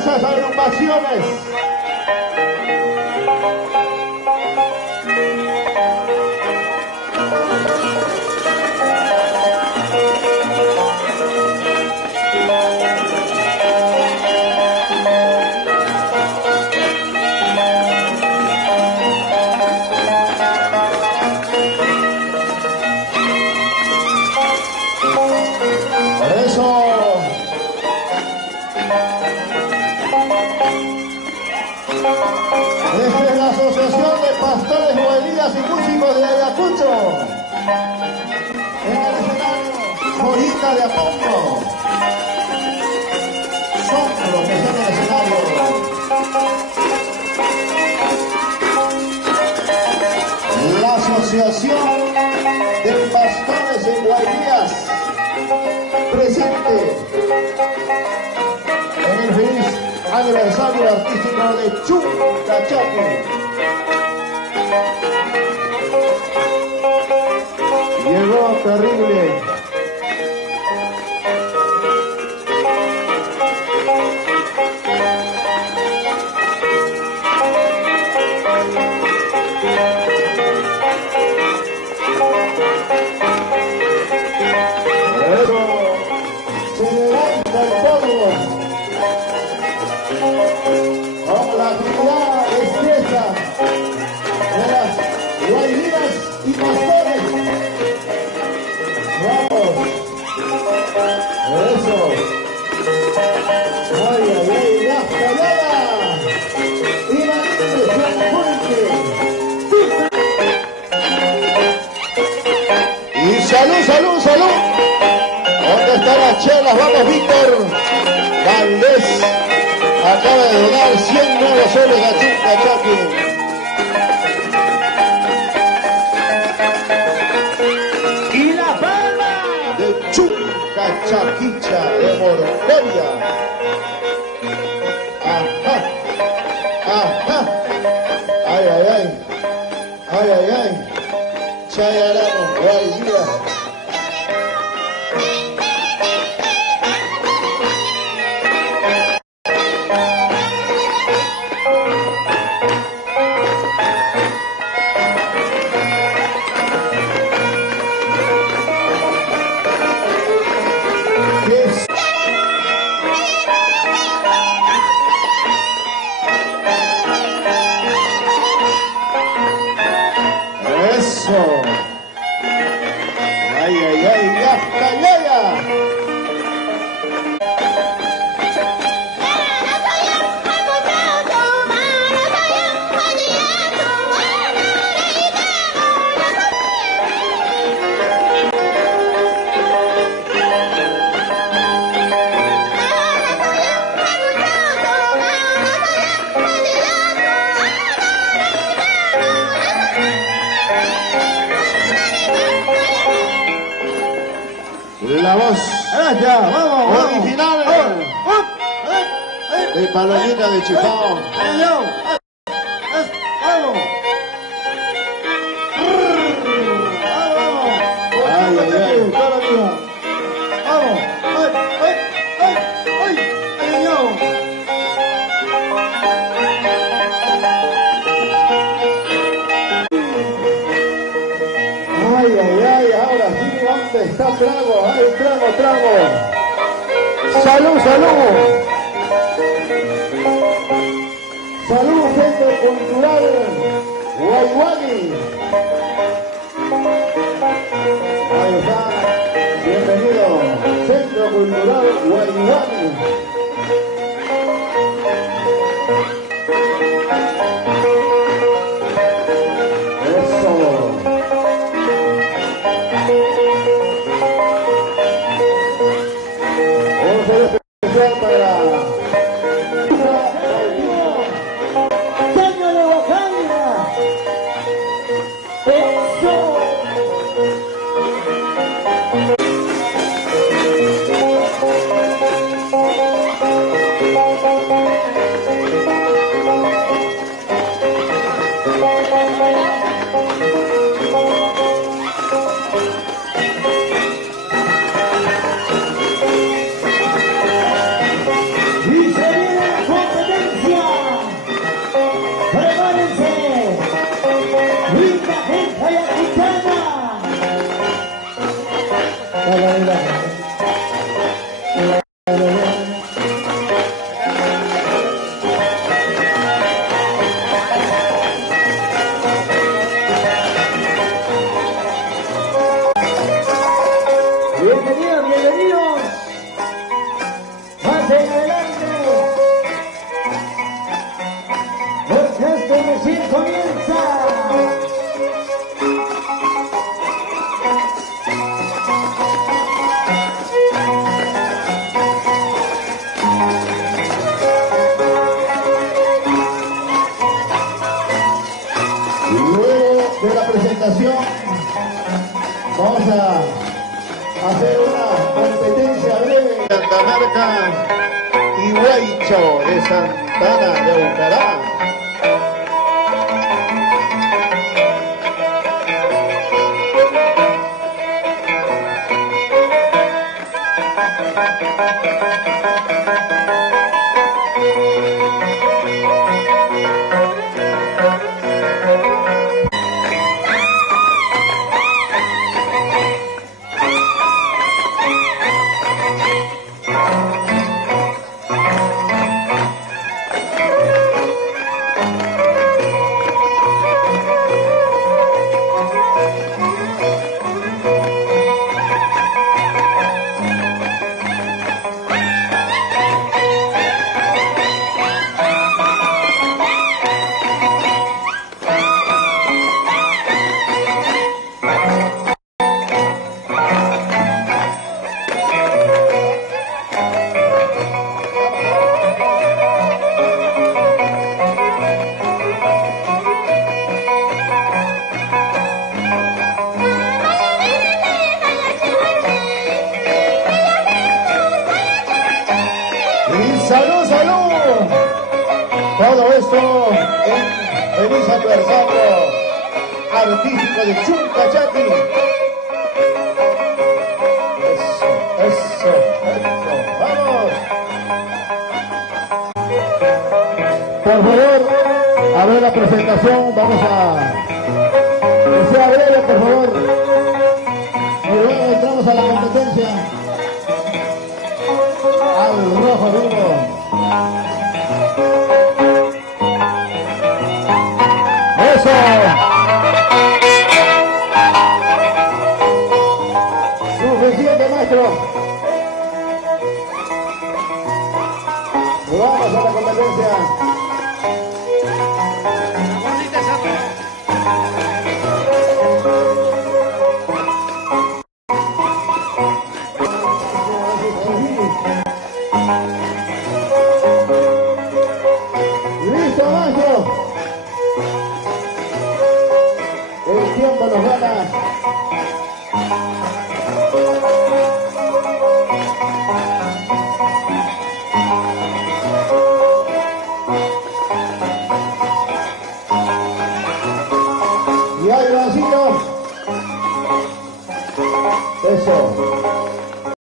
esas agrupaciones. Desde la Asociación de Pastores, Juvenillas y Músicos de Ayacucho, en el escenario, Jorita de Apongo, son los que están en el escenario. La Asociación de Pastores en Guayirías, presente en el feliz aniversario artístico de Chunca Chaqui. Llegó terrible. Eso, se levanta el polvo. Como la actividad es fiesta de las guayirías y pastores. Vamos. Eso. Ay, ay, ay, las calladas. Y la gente fuerte. Y salud, salud, salud. ¿Dónde están las chelas? Vamos, Víctor Valdés. Acaba de donar 100 nuevos soles a Chunca Chaqui. Y la palma de Chunca Chaquicha de Morcovia. Ajá, ajá. Ay, ay, ay. Ay, ay, ay. Chayarano, Guayirías. Eso. Ay, ay, ay, hasta allá. La voz ya, vamos, original de Palomita de Chifao. Vamos. Ay, ay, ay. Vamos. Ay, ay, ay, ahora sí, ¿dónde está trago? Ay, trago. Salud, salud. Salud, Centro Cultural Guayguani. Ahí está. Bienvenido, Centro Cultural Guayguani. Eso. Un saludo especial para Caño de Oaxaca. Eso. y se viene Luego de la presentación vamos a hacer una competencia breve. Catamarca y Huaycho de Santana de Bucará. ¡Salud, salud! Todo esto en feliz aniversario artístico de Chuncachaki. Eso, ¡vamos! Por favor, a ver la presentación, vamos a... que sea breve, por favor. Y luego entramos a la competencia. Al rojo vivo. Eso.